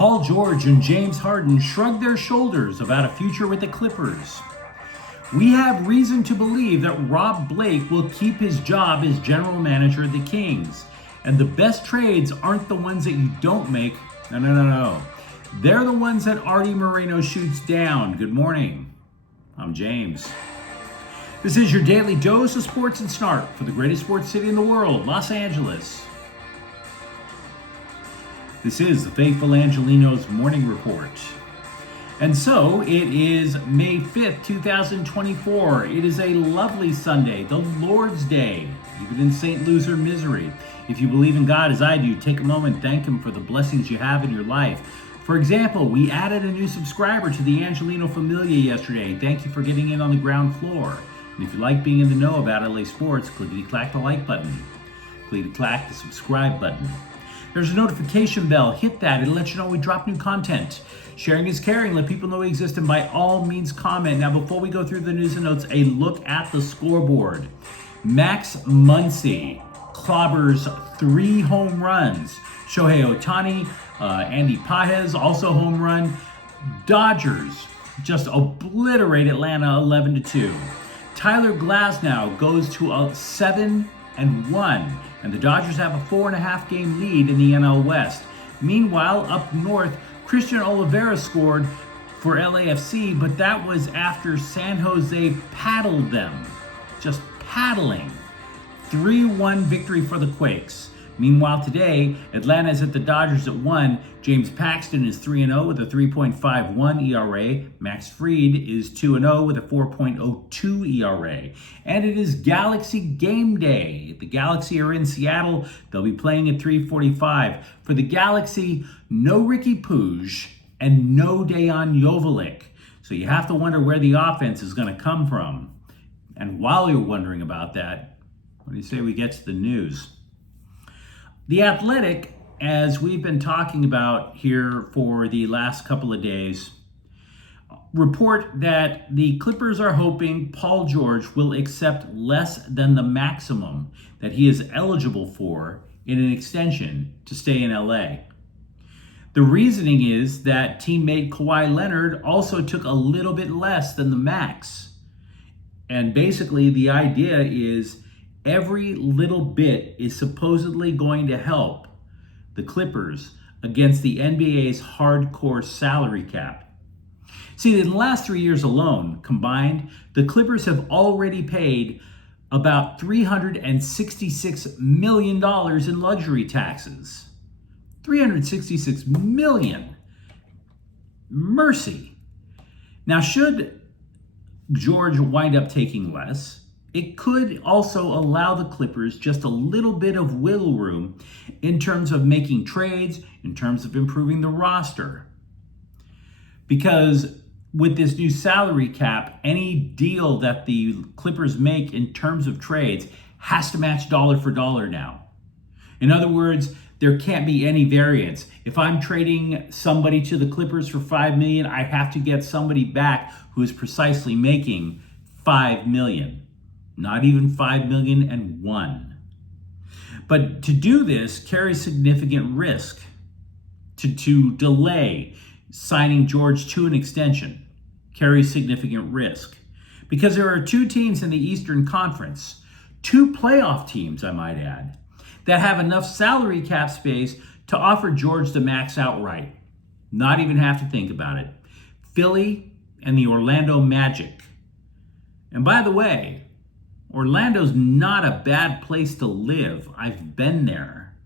Paul George and James Harden shrug their shoulders about a future with the Clippers. We have reason to believe that Rob Blake will keep his job as general manager of the Kings. And the best trades aren't the ones that you don't make. No. They're the ones that Artie Moreno shoots down. Good morning. I'm James. This is your daily dose of sports and snark for the greatest sports city in the world, Los Angeles. This is the faithful Angelenos morning report. And so it is May 5th, 2024. It is a lovely Sunday, the Lord's Day, even in St. Loser misery. If you believe in God as I do, take a moment and thank Him for the blessings you have in your life. For example, we added a new subscriber to the Angeleno Familia yesterday. Thank you for getting in on the ground floor. And if you like being in the know about LA sports, clickety-clack the like button. Clickety-clack the subscribe button. There's a notification bell. Hit that. It'll let you know we drop new content. Sharing is caring. Let people know we exist, and by all means comment. Now, before we go through the news and notes, a look at the scoreboard. Max Muncy clobbers 3 home runs. Shohei Ohtani, Andy Pages, also home run. Dodgers just obliterate Atlanta 11-2. Tyler Glasnow goes to a 7-1, and the Dodgers have a 4.5 game lead in the NL West. Meanwhile, up north, Christian Oliveira scored for LAFC, but that was after San Jose paddled them. Just paddling. 3-1 victory for the Quakes. Meanwhile, today, Atlanta is at the Dodgers at 1. James Paxton is 3-0 with a 3.51 ERA. Max Fried is 2-0 with a 4.02 ERA. And it is Galaxy game day. The Galaxy are in Seattle. They'll be playing at 3:45. For the Galaxy, no Ricky Puig and no Dejan Joveljic. So you have to wonder where the offense is going to come from. And while you're wondering about that, what do you say we get to the news? The Athletic, as we've been talking about here for the last couple of days, report that the Clippers are hoping Paul George will accept less than the maximum that he is eligible for in an extension to stay in LA. The reasoning is that teammate Kawhi Leonard also took a little bit less than the max. And basically the idea is every little bit is supposedly going to help the Clippers against the NBA's hardcore salary cap. See, in the last 3 years alone, combined, the Clippers have already paid about $366 million in luxury taxes. $366 million. Mercy. Now, should George wind up taking less, it could also allow the Clippers just a little bit of wiggle room in terms of making trades, in terms of improving the roster. Because with this new salary cap, any deal that the Clippers make in terms of trades has to match dollar for dollar now. In other words, there can't be any variance. If I'm trading somebody to the Clippers for $5 million, I have to get somebody back who is precisely making $5 million. Not even $5,000,001. But to do this carries significant risk. To delay signing George to an extension carries significant risk. Because there are 2 teams in the Eastern Conference, 2 playoff teams, I might add, that have enough salary cap space to offer George the max outright. Not even have to think about it. Philly and the Orlando Magic. And by the way, Orlando's not a bad place to live. I've been there.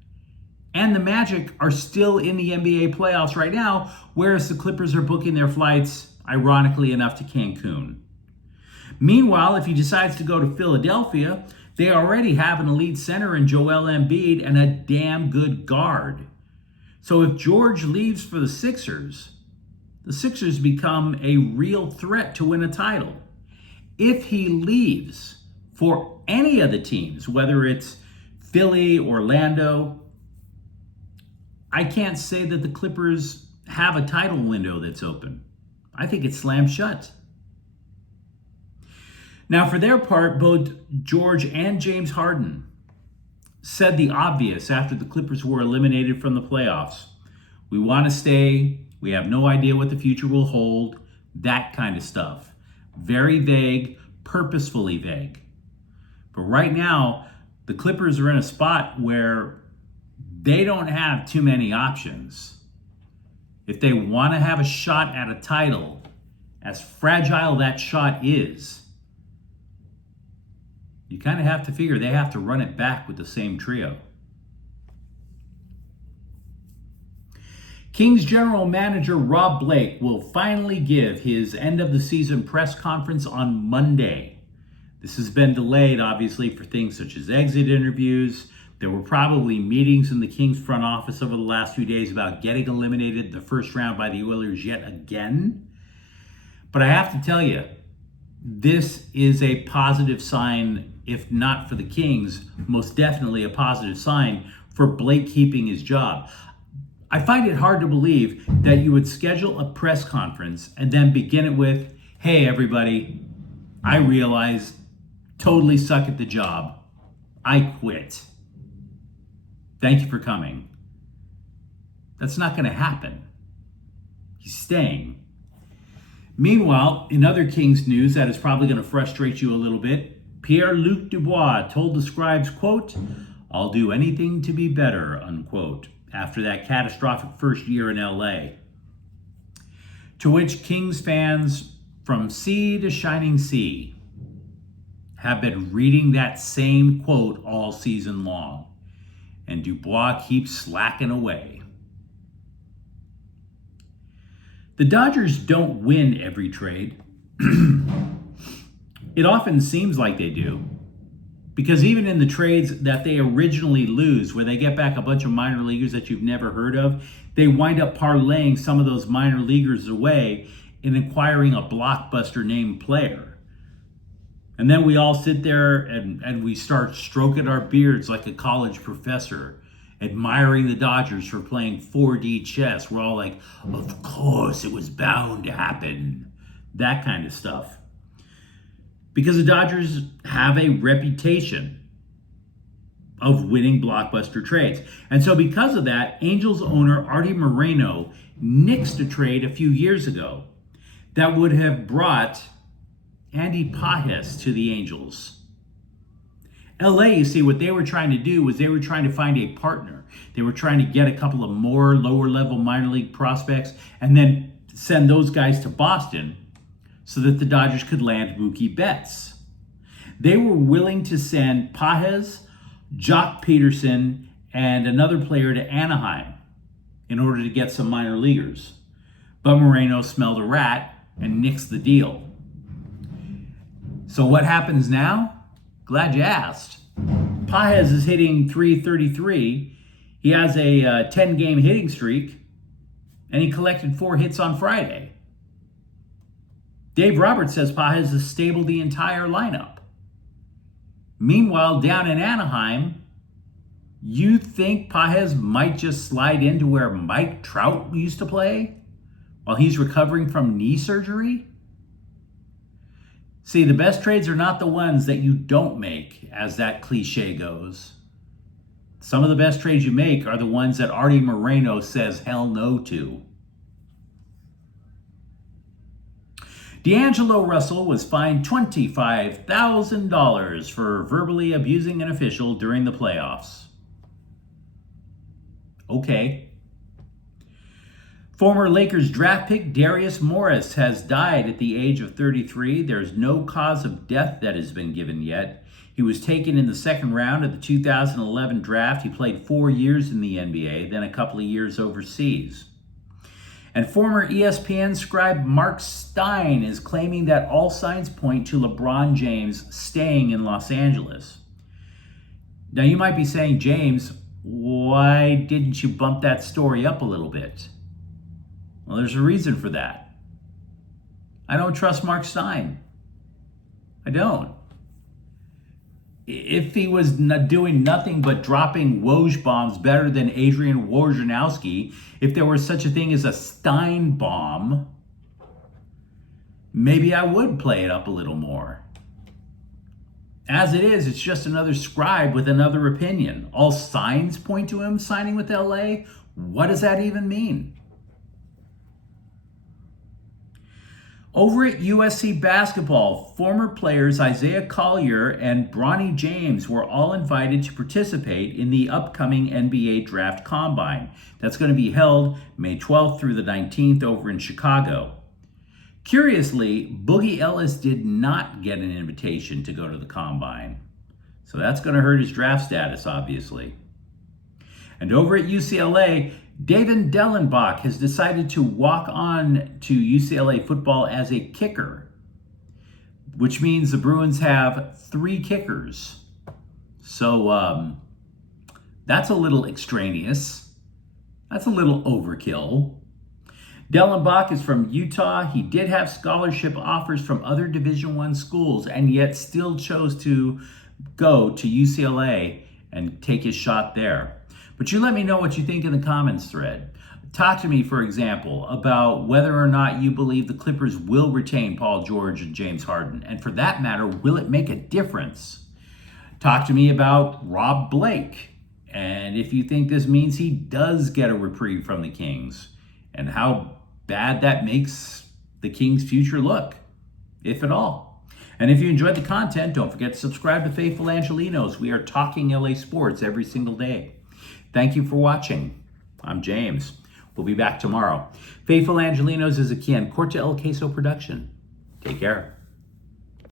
And the Magic are still in the NBA playoffs right now, whereas the Clippers are booking their flights, ironically enough, to Cancun. Meanwhile, if he decides to go to Philadelphia, they already have an elite center in Joel Embiid and a damn good guard. So if George leaves for the Sixers become a real threat to win a title. If he leaves for any of the teams, whether it's Philly, Orlando, I can't say that the Clippers have a title window that's open. I think it's slammed shut. Now, for their part, both George and James Harden said the obvious after the Clippers were eliminated from the playoffs. We want to stay. We have no idea what the future will hold. That kind of stuff. Very vague, purposefully vague. But right now, the Clippers are in a spot where they don't have too many options. If they want to have a shot at a title, as fragile that shot is, you kind of have to figure they have to run it back with the same trio. Kings general manager Rob Blake will finally give his end of the season press conference on Monday. This has been delayed, obviously, for things such as exit interviews. There were probably meetings in the Kings front office over the last few days about getting eliminated the first round by the Oilers yet again. But I have to tell you, this is a positive sign, if not for the Kings, most definitely a positive sign for Blake keeping his job. I find it hard to believe that you would schedule a press conference and then begin it with, "Hey everybody, I realize, totally suck at the job. I quit. Thank you for coming." That's not going to happen. He's staying. Meanwhile, in other Kings news that is probably going to frustrate you a little bit, Pierre-Luc Dubois told the Scribes, quote, "I'll do anything to be better," unquote, after that catastrophic first year in LA. To which Kings fans from sea to shining sea have been reading that same quote all season long. And Dubois keeps slacking away. The Dodgers don't win every trade. It often seems like they do. Because even in the trades that they originally lose, where they get back a bunch of minor leaguers that you've never heard of, they wind up parlaying some of those minor leaguers away in acquiring a blockbuster named player. And then we all sit there and we start stroking our beards like a college professor, admiring the Dodgers for playing 4D chess. We're all like, of course, it was bound to happen. That kind of stuff. Because the Dodgers have a reputation of winning blockbuster trades. And so because of that, Angels owner Artie Moreno nixed a trade a few years ago that would have brought Andy Pages to the Angels. LA, you see, what they were trying to do was they were trying to find a partner. They were trying to get a couple of more lower level minor league prospects and then send those guys to Boston so that the Dodgers could land Mookie Betts. They were willing to send Pages, Jock Peterson, and another player to Anaheim in order to get some minor leaguers. But Moreno smelled a rat and nixed the deal. So what happens now? Glad you asked. Pages is hitting .333. He has a 10-game hitting streak, and he collected 4 hits on Friday. Dave Roberts says Pages has stabled the entire lineup. Meanwhile, down in Anaheim, you think Pages might just slide into where Mike Trout used to play while he's recovering from knee surgery? See, the best trades are not the ones that you don't make, as that cliche goes. Some of the best trades you make are the ones that Artie Moreno says hell no to. D'Angelo Russell was fined $25,000 for verbally abusing an official during the playoffs. Okay. Former Lakers draft pick Darius Morris has died at the age of 33. There's no cause of death that has been given yet. He was taken in the second round of the 2011 draft. He played 4 years in the NBA, then a couple of years overseas. And former ESPN scribe Mark Stein is claiming that all signs point to LeBron James staying in Los Angeles. Now you might be saying, James, why didn't you bump that story up a little bit? Well, there's a reason for that. I don't trust Mark Stein. I don't. If he was doing nothing but dropping Woj bombs better than Adrian Wojnarowski, if there was such a thing as a Stein bomb, maybe I would play it up a little more. As it is, it's just another scribe with another opinion. All signs point to him signing with LA. What does that even mean? Over at USC basketball, former players Isaiah Collier and Bronny James were all invited to participate in the upcoming NBA Draft Combine. That's going to be held May 12th through the 19th over in Chicago. Curiously, Boogie Ellis did not get an invitation to go to the Combine. So that's going to hurt his draft status, obviously. And over at UCLA, David Dellenbach has decided to walk on to UCLA football as a kicker, which means the Bruins have 3 kickers. So that's a little extraneous. That's a little overkill. Dellenbach is from Utah. He did have scholarship offers from other Division I schools and yet still chose to go to UCLA and take his shot there. But you let me know what you think in the comments thread. Talk to me, for example, about whether or not you believe the Clippers will retain Paul George and James Harden. And for that matter, will it make a difference? Talk to me about Rob Blake. And if you think this means he does get a reprieve from the Kings, and how bad that makes the Kings' future look, if at all. And if you enjoyed the content, don't forget to subscribe to Faithful Angelenos. We are talking LA sports every single day. Thank you for watching. I'm James. We'll be back tomorrow. Faithful Angelenos is a Quian Corte El Queso production. Take care.